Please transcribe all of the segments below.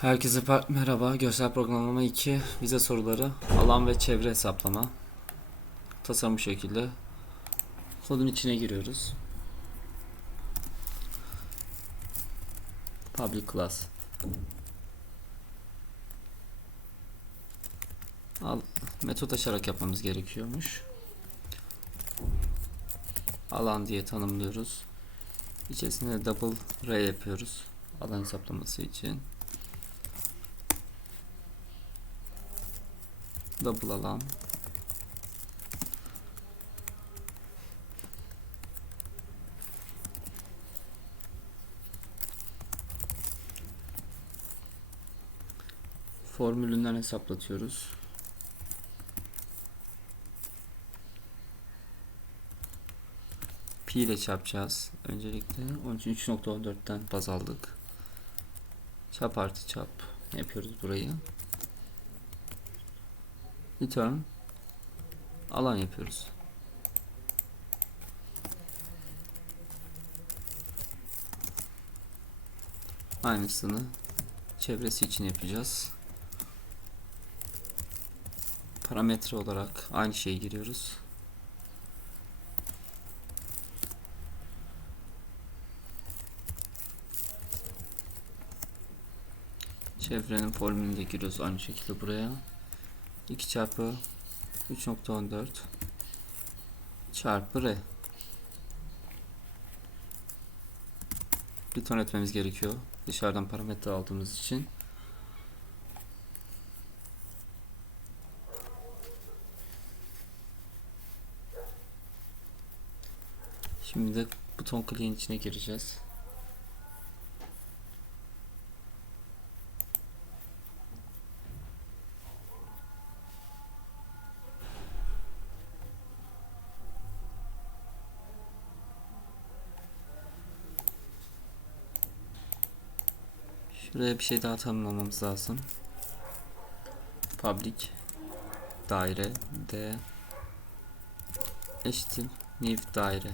Herkese merhaba. Görsel programlama 2 vize soruları. Alan ve çevre hesaplama. Tasarım bu şekilde. Kodun içine giriyoruz. Public class. Al, metot açarak yapmamız gerekiyormuş. Alan diye tanımlıyoruz. İçerisine double ray yapıyoruz. Alan hesaplaması için. Double alan. Formülünden hesaplatıyoruz. Pi ile çarpacağız. Öncelikle onun için 3.14'ten baz aldık. Çap artı çap yapıyoruz burayı. Return alan yapıyoruz. Aynısını çevresi için yapacağız. Parametre olarak aynı şeyi giriyoruz. Çevrenin formülünü de giriyoruz aynı şekilde buraya. 2 çarpı 3.14 çarpı R. Return etmemiz gerekiyor. Dışarıdan parametre aldığımız için. Şimdi de buton kliğin içine gireceğiz. Şuraya bir şey daha tanımlamamız lazım. Public daire d eşittir new daire.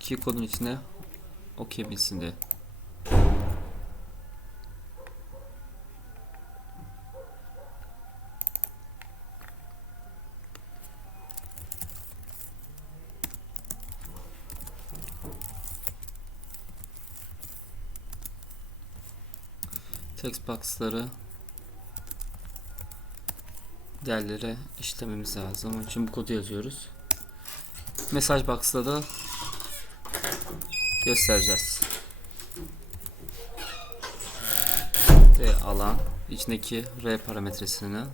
Key kodun içine okuyabilsin diye. Text box'ları değerlere işlememiz lazım. Onun için bu kodu yazıyoruz. Mesaj box'ta da göstereceğiz. D alan içindeki R parametresini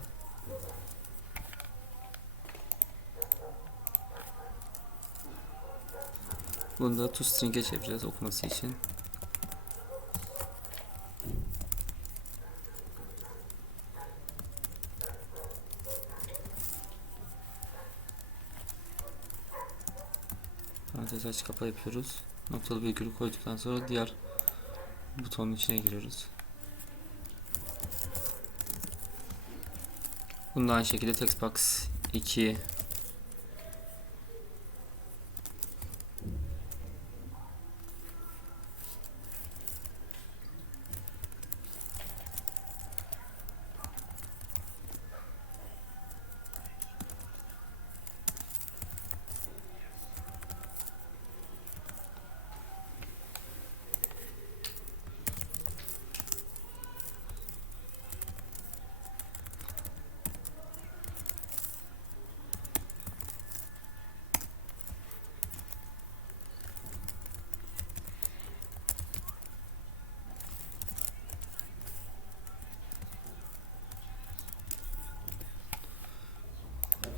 bunu da toString'e çevireceğiz okuması için. Parantez aç kapa yapıyoruz. Noktalı virgülü koyduktan sonra diğer butonun içine giriyoruz. Bunu da aynı şekilde textbox 2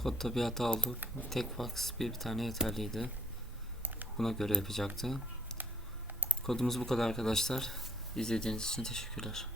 Kodda bir hata oldu. Tek box bir, bir tane yeterliydi. Buna göre yapacaktı. Kodumuz bu kadar arkadaşlar. İzlediğiniz için teşekkürler.